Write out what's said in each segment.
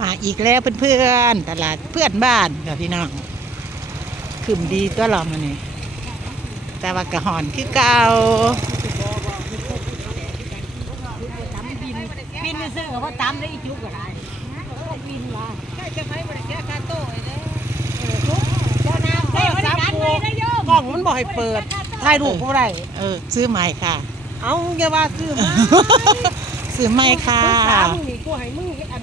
มาอีกแล้วเพื่อนๆตลาดเพื่อนบ้านกับพี่น้องขึ้นดีตัวเรามานี่แต่ว่ากระหอนคือเก่าบินซื้อกับว่าตามได้อีจุกก็ได้บินว่าใกล้จะไปบริแก้คาโต้เลยเจ้าน้ำเจ้าน้ำเลยนะโยมกล้องมันบอกให้เปิดถ่ายรูปบ่ได้เออ ซื้อใหม่ค่ะ เอาอย่าว่าซื้อมาซื้อใหม่ค่ะถามมึงนี่กูให้มึงอัน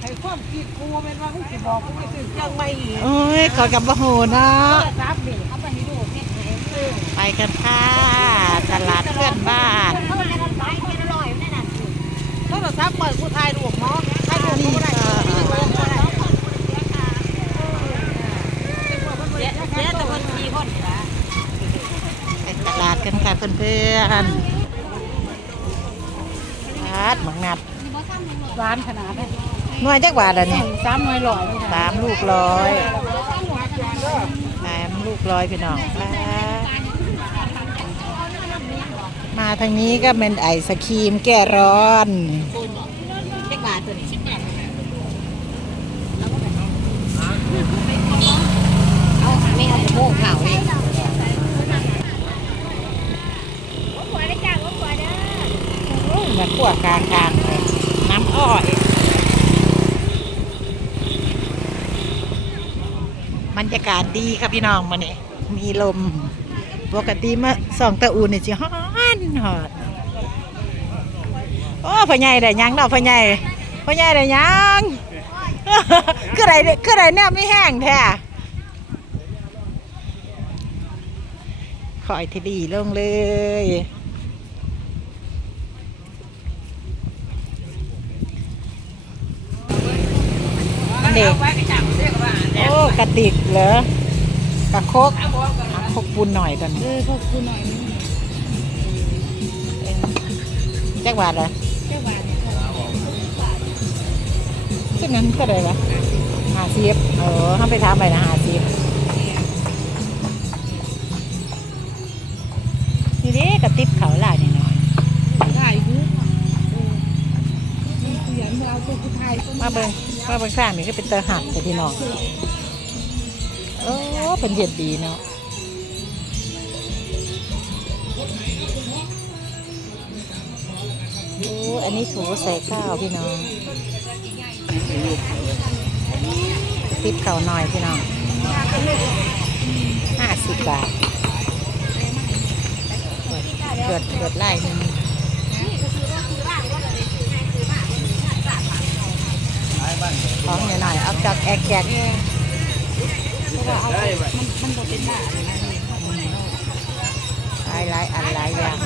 ให้ความคิดกูแม่นว่ามึงสิบอกกูไปซื้อเครื่องใหม่อีกโอ้ยขอกับบ่โหเนาะครับนี่เอาไปให้ดูเพชรไหนเออไปกันค่ะตลาดเพื่อนบ้านเขาจะทำไปแค่อร่อยนั่นน่ะโทรศัพท์เปิดกูถ่ายรูปเนาะถ่ายรูปกูบ่ได้เจ๊เจ๊ตะวันสี่คนนะไปตลาดกันค่ะเพื่อนๆตลาดหมักนัดร้านขนาดนี้ หน่วยจักบาทอะนี่สามหน่วยร้อยนี่ค่ะสามลูกร้อยสามลูกร้อยพี่น้องค่ะมาทางนี้ก็เป็นไอศครีมแก้ร้อนเจ๊กบาทตัวนี้เอาไม่เอาโมกเข่าเองโอ้ยมาขั่วกลางทางเลยน้ำอ้อย บรรยากาศดีครับพี่น้องมาเนี่ยมีลม ปกติมาสองตะอูนี่สิฮ้อนหอดโอ้พ่อใหญ่ได้ยังเนาะพ่อใหญ่พ่อใหญ่ได้ยังคือไรคือไรเนี่ยไม่แห้งแท้คอยทีดีลงเลยเด็ก กระติกเหรอกระคกเอาคกปูนหน่อยกันเออขอบคุณหน่อยนึงแจ็คบาทเหรอเจ้าบาทซึ่งนั้นก็ได้ปะหาซีฟเออเขาไปทำไปนะหาซีฟนี่เด้กระติบเขาหลายนิดหน่อยถ่ายรูปเออมีเขียนเอาตัวกูถ่ายตัวมาเบิ่งมาเบิ่งข้างนี่ก็เป็นเตอหักแต่พี่น้องโอ้ เป็นเห็ดดีเนาะโอ้อันนี้ถูใส่ข้าวพี่น้องติบเขาหน่อยพี่น้องห้าสิบบาทเกิดเกิดไล่นึ่งของหน่อยๆเอาจากแอกแก กมันบ่เป็นบ้าเลยนะหลายหลายอันหลายอย่าง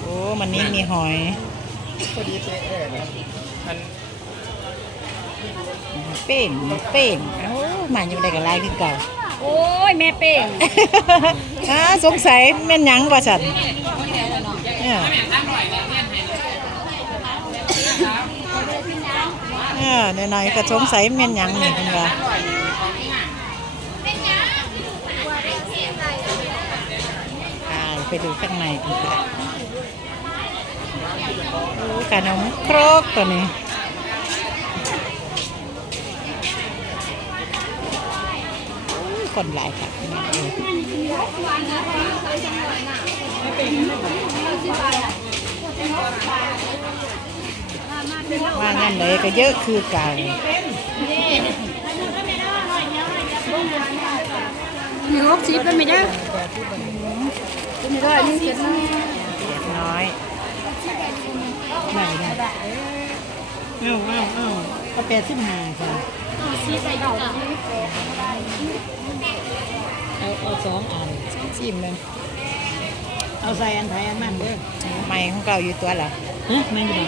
โอ้มันนี้มีหอยเป้งเป้งโอ้มาอยู่ได้กับลายขึ้นเก่าโอ้ยแม่เป้งอ่าสงสัยแม่นหยังว่าสันเนี่ยเออหน่อยๆก็สงสัยแม่นหยังนี่คุณว่าไปดูข้างในกันค่ะโอ้ขนมครกตัวนี้คนหลายค่ะพี่ ว่างั้นเลยก็เยอะคือเก่ามีลบซีดได้ไหมจ๊ะไม่ได้นี่เสร็จแล้วเล็กน้อยไหนเนี่ยเอ้าเอ้าเอ้าก็แปดสิบห้าค่ะเอาเอาสองอันชิมเลยเอาใส่อันไทยอันมันเด้อใหม่ของเก่าอยู่ตัวเหรอฮะมันอยู่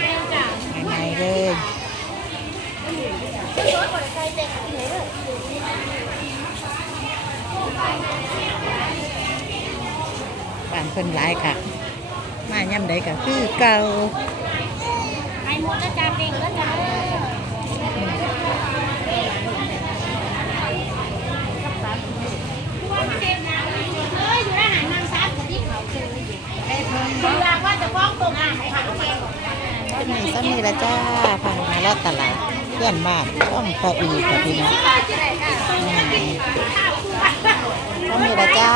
บ้านเพิ่นหลายค่ะ มาย่ำได้ก็คือเก่าไอหมดแล้วจ้าเป่งแล้วจ้านี่ซ้ำนี่ละจ้าผ่านมาลอดตลาดเพื่อนบ้านต้องพออีกค่ะพี่น้องซ้ำนี่ละจ้า